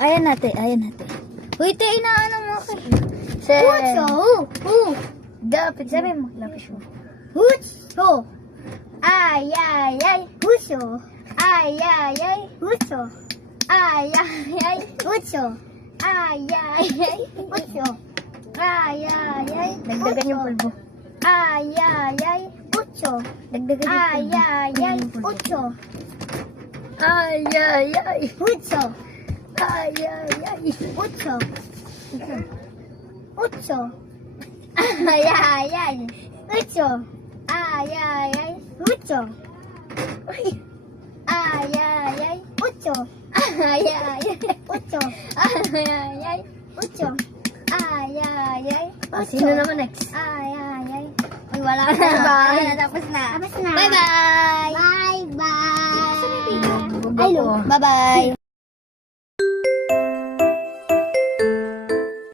Ayan natin, ayan natin. Uy, te, inaano mo ako. Puso. Dapat sabi mo. Lapis mo. Puso. Ay, ay, ay. Puso. Ay, ay, ay. Puso. Ay, ay, ay. Puso. Ay, ay, ay. Puso. Ay, ay, ay. Dagdagan yung pulbo. Ay, ay, ay. Puso. Dagdagan yung Ay, ay, ay. Puso. Ay, ay, ay. Puso. Ay, ay, ay. Puso. Puso. Ay, ay, ay. Puso. Ay, ay, ay. Puso. Ay, ay, ay. Puso. Ay, ay, ay. Puso. Ay, ay, ay. Puso. Ay, ay, ay. Sino naman next? Ay, ay, ay. Ay, wala na. Bye. Tapos na. Tapos na. Bye-bye. Bye-bye. Ay, bye-bye.